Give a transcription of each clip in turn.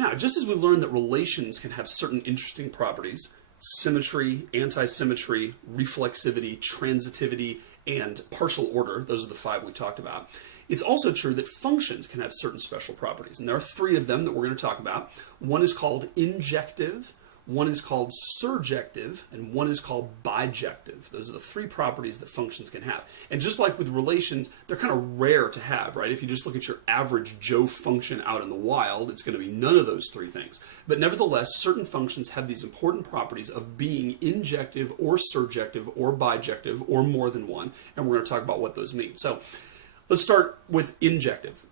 Now, just as we learned that relations can have certain interesting properties, symmetry, anti-symmetry, reflexivity, transitivity, and partial order, those are the 5 we talked about, it's also true that functions can have certain special properties. And there are 3 of them that we're going to talk about. One is called injective, one is called surjective, and one is called bijective. Those are the 3 properties that functions can have. And just like with relations, they're kind of rare to have, right? If you just look at your average Joe function out in the wild, it's going to be none of those 3 things. But nevertheless, certain functions have these important properties of being injective or surjective or bijective or more than one, and we're going to talk about what those mean. So let's start with injective.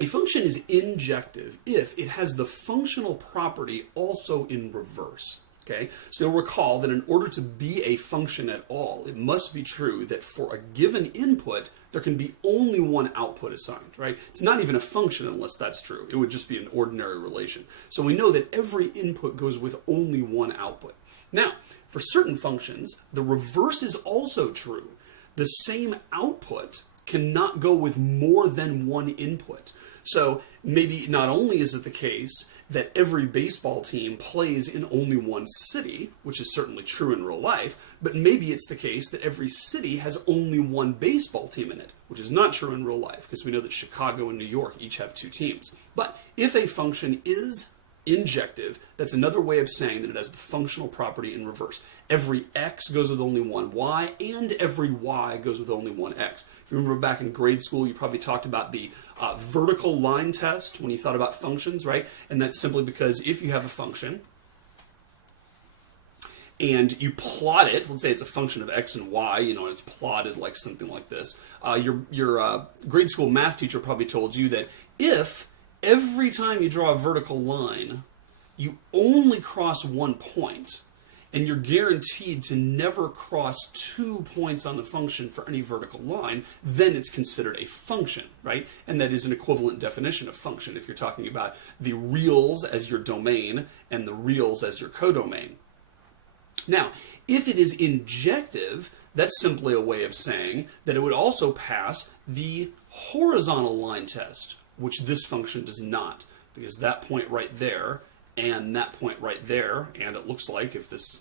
A function is injective if it has the functional property also in reverse. Okay? So you'll recall that in order to be a function at all, it must be true that for a given input, there can be only one output assigned, right? It's not even a function unless that's true. It would just be an ordinary relation. So we know that every input goes with only one output. Now, for certain functions, the reverse is also true. The same output cannot go with more than one input. So maybe not only is it the case that every baseball team plays in only one city, which is certainly true in real life, but maybe it's the case that every city has only one baseball team in it, which is not true in real life, because we know that Chicago and New York each have 2 teams. But if a function is injective, that's another way of saying that it has the functional property in reverse. Every x goes with only one y, and every y goes with only one x. If you remember back in grade school, you probably talked about the vertical line test when you thought about functions, right? And that's simply because if you have a function and you plot it, let's say it's a function of x and y, and it's plotted like something like this, your grade school math teacher probably told you that if every time you draw a vertical line, you only cross one point, and you're guaranteed to never cross 2 points on the function for any vertical line, then it's considered a function, right? And that is an equivalent definition of function if you're talking about the reals as your domain and the reals as your codomain. Now, if it is injective, that's simply a way of saying that it would also pass the horizontal line test, which this function does not, because that point right there and that point right there, and it looks like if this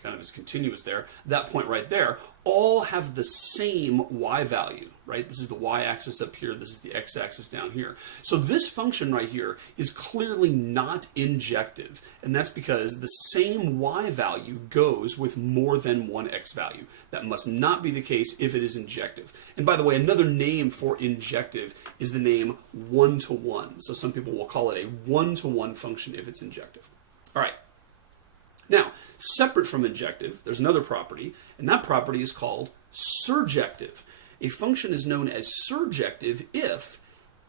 kind of is continuous there, that point right there, all have the same y value, right? This is the y-axis up here, this is the x-axis down here. So this function right here is clearly not injective, and that's because the same y value goes with more than one x value. That must not be the case if it is injective. And by the way, another name for injective is the name one-to-one. So some people will call it a one-to-one function if it's injective. All right. Now, separate from injective, there's another property, and that property is called surjective. A function is known as surjective if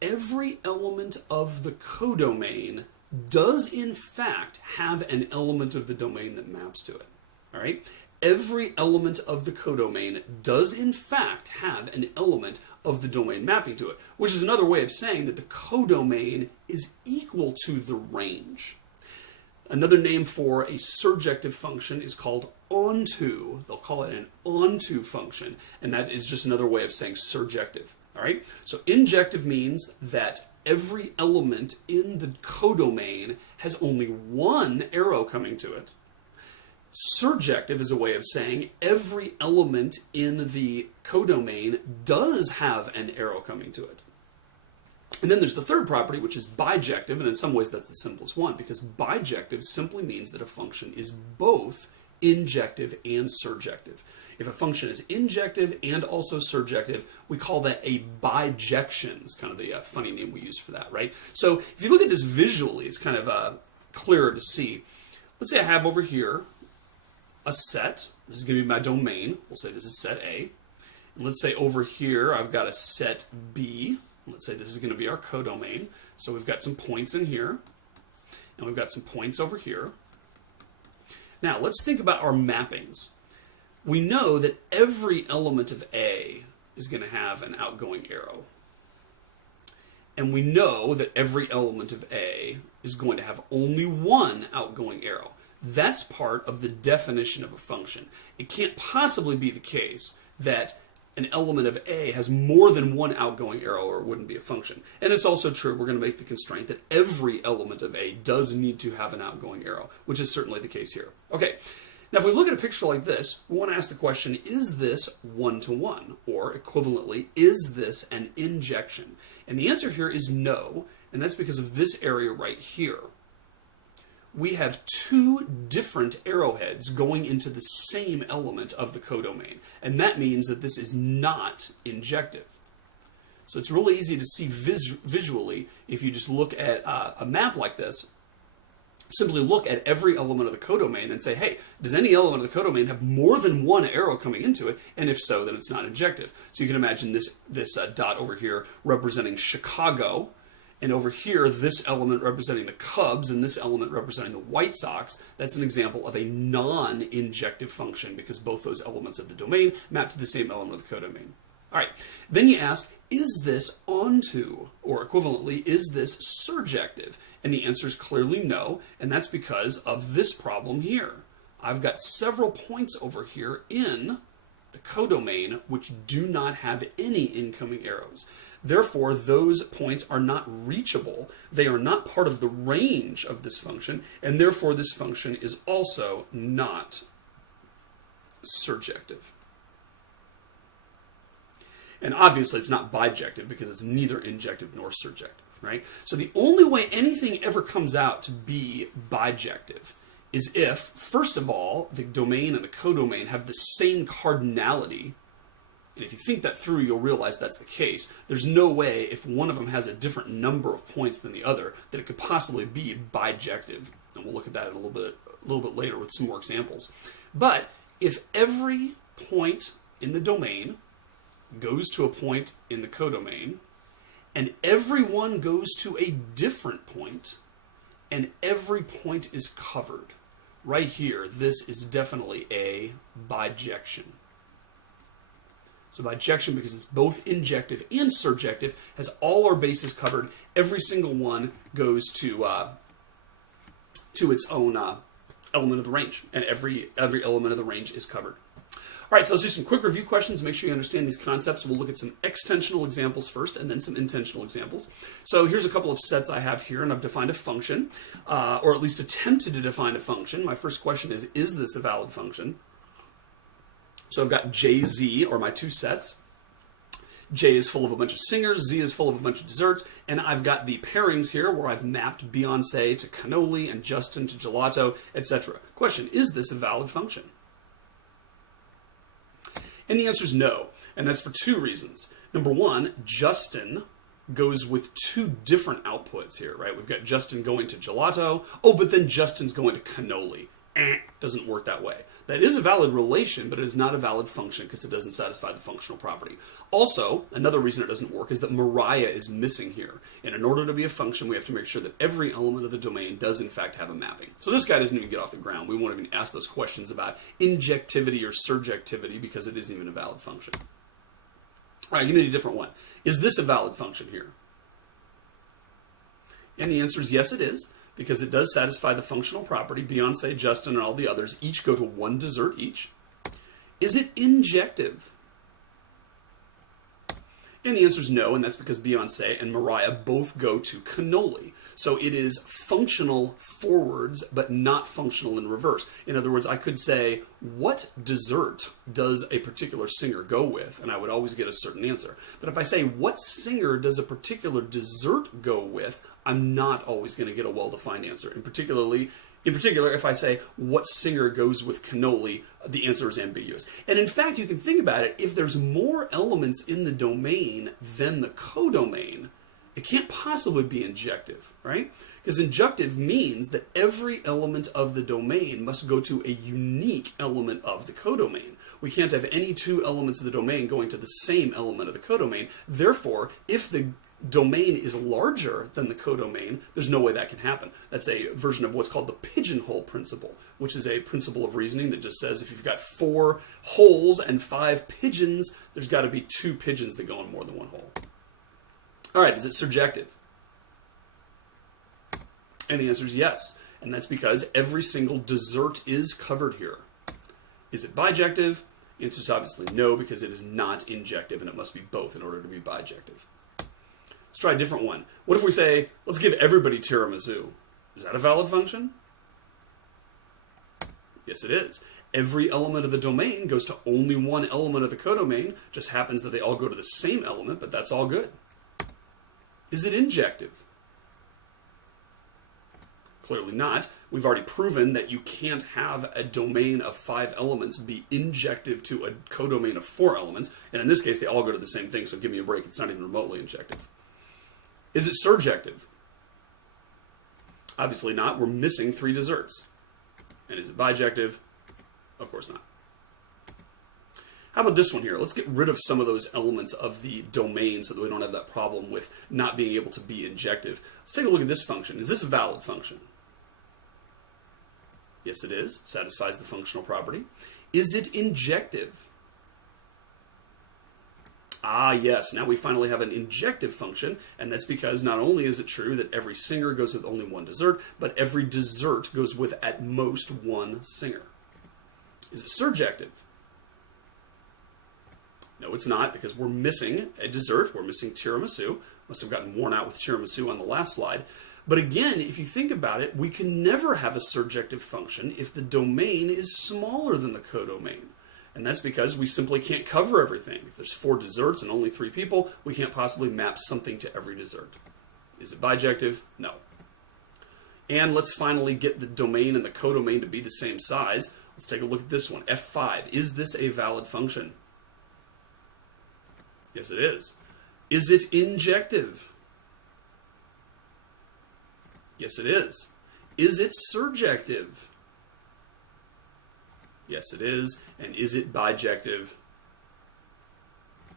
every element of the codomain does in fact have an element of the domain that maps to it. All right? Every element of the codomain does in fact have an element of the domain mapping to it, which is another way of saying that the codomain is equal to the range. Another name for a surjective function is called onto. They'll call it an onto function, and that is just another way of saying surjective. All right? So injective means that every element in the codomain has only one arrow coming to it. Surjective is a way of saying every element in the codomain does have an arrow coming to it. And then there's the third property, which is bijective, and in some ways that's the simplest one, because bijective simply means that a function is both injective and surjective. If a function is injective and also surjective, we call that a bijection. It's kind of the funny name we use for that, right? So if you look at this visually, it's kind of clearer to see. Let's say I have over here a set. This is going to be my domain. We'll say this is set A. And let's say over here I've got a set B. Let's say this is going to be our codomain. So we've got some points in here, and we've got some points over here. Now, let's think about our mappings. We know that every element of A is going to have an outgoing arrow. And we know that every element of A is going to have only one outgoing arrow. That's part of the definition of a function. It can't possibly be the case that an element of A has more than one outgoing arrow or it wouldn't be a function. And it's also true, we're going to make the constraint that every element of A does need to have an outgoing arrow, which is certainly the case here. Okay, now if we look at a picture like this, we want to ask the question, is this one-to-one? Or equivalently, is this an injection? And the answer here is no, and that's because of this area right here. We have two different arrowheads going into the same element of the codomain. And that means that this is not injective. So it's really easy to see visually if you just look at a map like this. Simply look at every element of the codomain and say, hey, does any element of the codomain have more than one arrow coming into it? And if so, then it's not injective. So you can imagine this dot over here representing Chicago. And over here, this element representing the Cubs and this element representing the White Sox. That's an example of a non-injective function because both those elements of the domain map to the same element of the codomain. All right, then you ask, is this onto, or equivalently, is this surjective? And the answer is clearly no, and that's because of this problem here. I've got several points over here in the codomain which do not have any incoming arrows. Therefore, those points are not reachable. They are not part of the range of this function, and therefore this function is also not surjective. And obviously it's not bijective because it's neither injective nor surjective, right? So the only way anything ever comes out to be bijective is if, first of all, the domain and the codomain have the same cardinality. And if you think that through, you'll realize that's the case. There's no way, if one of them has a different number of points than the other, that it could possibly be bijective. And we'll look at that in a little bit later with some more examples. But if every point in the domain goes to a point in the codomain, and every one goes to a different point, and every point is covered, right here, this is definitely a bijection. So bijection, because it's both injective and surjective, has all our bases covered. Every single one goes to its own element of the range, and every element of the range is covered. All right, so let's do some quick review questions. Make sure you understand these concepts. We'll look at some extensional examples first, and then some intensional examples. So here's a couple of sets I have here, and I've defined a function, or at least attempted to define a function. My first question is this a valid function? So I've got JZ, or my two sets. J is full of a bunch of singers, Z is full of a bunch of desserts, and I've got the pairings here where I've mapped Beyonce to cannoli and Justin to gelato, etc. Question, is this a valid function? And the answer is no, and that's for two reasons. Number one, Justin goes with two different outputs here, right? We've got Justin going to gelato, but then Justin's going to cannoli. Doesn't work that way. That is a valid relation, but it is not a valid function because it doesn't satisfy the functional property. Also, another reason it doesn't work is that Mariah is missing here. And in order to be a function, we have to make sure that every element of the domain does in fact have a mapping. So this guy doesn't even get off the ground. We won't even ask those questions about injectivity or surjectivity because it isn't even a valid function. All right, you need a different one. Is this a valid function here? And the answer is yes, it is, because it does satisfy the functional property. Beyonce, Justin, and all the others each go to one dessert each. Is it injective? And the answer is no, and that's because Beyonce and Mariah both go to cannoli. So it is functional forwards, but not functional in reverse. In other words, I could say, what dessert does a particular singer go with? And I would always get a certain answer. But if I say, what singer does a particular dessert go with? I'm not always going to get a well-defined answer. In particular, if I say, what singer goes with cannoli, the answer is ambiguous. And in fact, you can think about it, if there's more elements in the domain than the codomain, it can't possibly be injective, right? Because injective means that every element of the domain must go to a unique element of the codomain. We can't have any two elements of the domain going to the same element of the codomain. Therefore, if the domain is larger than the codomain, there's no way that can happen. That's a version of what's called the Pigeonhole Principle, which is a principle of reasoning that just says if you've got 4 holes and 5 pigeons, there's got to be 2 pigeons that go in more than one hole. All right, is it surjective? And the answer is yes, and that's because every single dessert is covered here. Is it bijective? The answer is obviously no, because it is not injective, and it must be both in order to be bijective. Let's try a different one. What if we say, let's give everybody tiramisu? Is that a valid function? Yes, it is. Every element of the domain goes to only one element of the codomain. Just happens that they all go to the same element, but that's all good. Is it injective? Clearly not. We've already proven that you can't have a domain of 5 elements be injective to a codomain of 4 elements. And in this case, they all go to the same thing, so give me a break. It's not even remotely injective. Is it surjective? Obviously not. We're missing 3 desserts. And is it bijective? Of course not. How about this one here? Let's get rid of some of those elements of the domain so that we don't have that problem with not being able to be injective. Let's take a look at this function. Is this a valid function? Yes, it is. Satisfies the functional property. Is it injective? Ah, yes. Now we finally have an injective function, and that's because not only is it true that every singer goes with only 1 dessert, but every dessert goes with at most 1 singer. Is it surjective? No, it's not, because we're missing a dessert. We're missing tiramisu. Must have gotten worn out with tiramisu on the last slide. But again, if you think about it, we can never have a surjective function if the domain is smaller than the codomain. And that's because we simply can't cover everything. If there's 4 desserts and only 3 people, we can't possibly map something to every dessert. Is it bijective? No. And let's finally get the domain and the codomain to be the same size. Let's take a look at this one, F5. Is this a valid function? Yes, it is. Is it injective? Yes, it is. Is it surjective? Yes, it is. And is it bijective?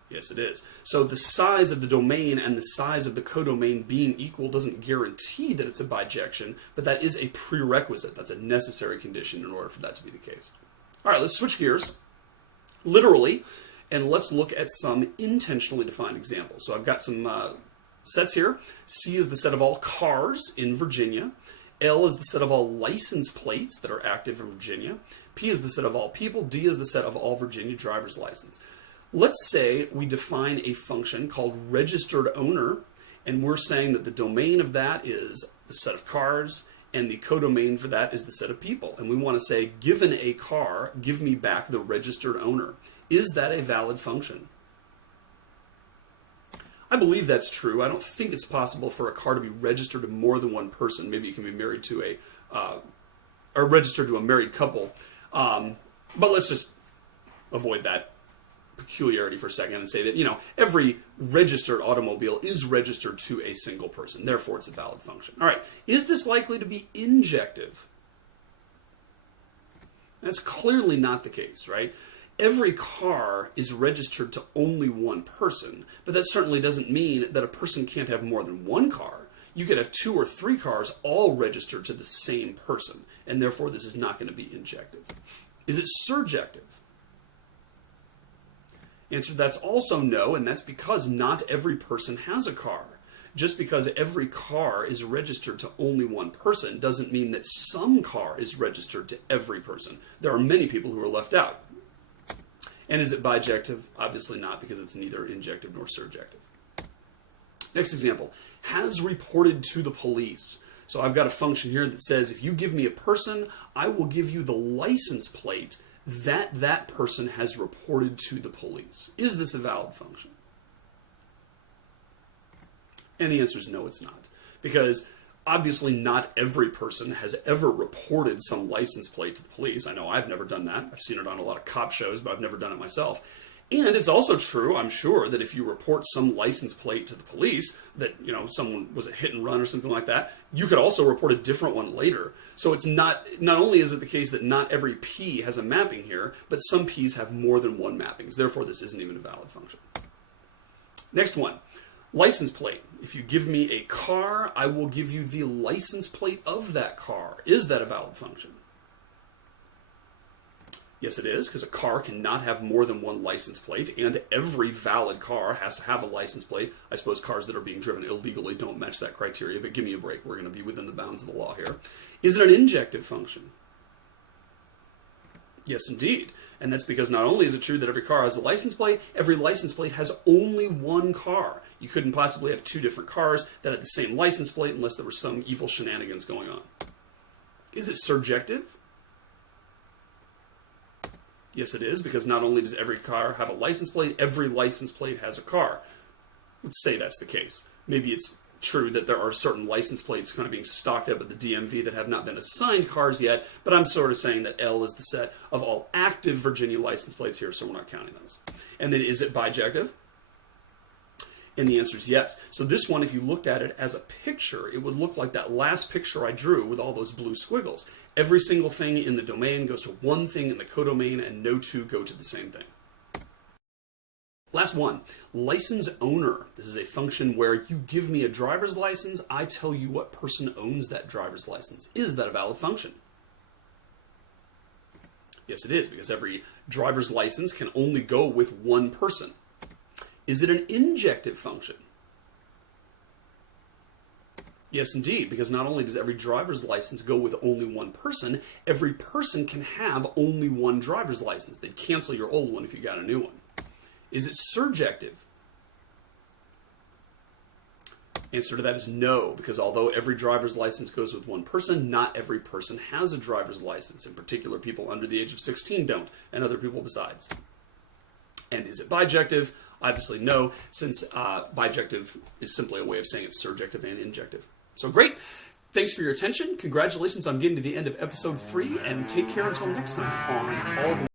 Yes, it is. So the size of the domain and the size of the codomain being equal doesn't guarantee that it's a bijection, but that is a prerequisite. That's a necessary condition in order for that to be the case. All right, let's switch gears, literally, and let's look at some intentionally defined examples. So I've got some sets here. C is the set of all cars in Virginia. L is the set of all license plates that are active in Virginia. P is the set of all people. D is the set of all Virginia driver's license. Let's say we define a function called registered owner, and we're saying that the domain of that is the set of cars, and the codomain for that is the set of people. And we want to say, given a car, give me back the registered owner. Is that a valid function? I believe that's true. I don't think it's possible for a car to be registered to more than one person. Maybe it can be married to or registered to a married couple. But let's just avoid that peculiarity for a second and say that, you know, every registered automobile is registered to a single person. Therefore, it's a valid function. All right. Is this likely to be injective? That's clearly not the case, right? Every car is registered to only one person, but that certainly doesn't mean that a person can't have more than one car. You could have 2 or 3 cars all registered to the same person, and therefore this is not going to be injective. Is it surjective? Answer, that's also no, and that's because not every person has a car. Just because every car is registered to only one person doesn't mean that some car is registered to every person. There are many people who are left out. And is it bijective? Obviously not, because it's neither injective nor surjective. Next example, has reported to the police. So I've got a function here that says if you give me a person, I will give you the license plate that person has reported to the police. Is this a valid function? And the answer is no, it's not. Because obviously not every person has ever reported some license plate to the police. I know I've never done that. I've seen it on a lot of cop shows, but I've never done it myself. And it's also true, I'm sure, that if you report some license plate to the police, that, you know, someone was a hit and run or something like that, you could also report a different one later. So it's not only is it the case that not every P has a mapping here, but some P's have more than one mappings. Therefore, this isn't even a valid function. Next one, license plate. If you give me a car, I will give you the license plate of that car. Is that a valid function? Yes, it is, because a car cannot have more than one license plate, and every valid car has to have a license plate. I suppose cars that are being driven illegally don't match that criteria, but give me a break. We're going to be within the bounds of the law here. Is it an injective function? Yes, indeed. And that's because not only is it true that every car has a license plate, every license plate has only one car. You couldn't possibly have two different cars that had the same license plate unless there was some evil shenanigans going on. Is it surjective? Yes, it is, because not only does every car have a license plate, every license plate has a car. Let's say that's the case. Maybe it's true that there are certain license plates kind of being stocked up at the DMV that have not been assigned cars yet, but I'm sort of saying that L is the set of all active Virginia license plates here, so we're not counting those. And then is it bijective? And the answer is yes. So this one, if you looked at it as a picture, it would look like that last picture I drew with all those blue squiggles. Every single thing in the domain goes to one thing in the codomain, and no two go to the same thing. Last one, license owner. This is a function where you give me a driver's license, I tell you what person owns that driver's license. Is that a valid function? Yes, it is, because every driver's license can only go with one person. Is it an injective function? Yes, indeed, because not only does every driver's license go with only one person, every person can have only one driver's license. They'd cancel your old one if you got a new one. Is it surjective? Answer to that is no, because although every driver's license goes with one person, not every person has a driver's license. In particular, people under the age of 16 don't, and other people besides. And is it bijective? Obviously no, since bijective is simply a way of saying it's surjective and injective. So great. Thanks for your attention. Congratulations on getting to the end of episode 3, and take care until next time on All the